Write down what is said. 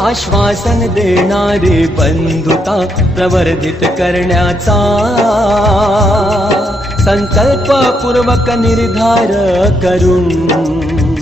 आश्वासन देणारी बंधुता प्रवर्धित करण्याचा संकल्पपूर्वक निर्धार करून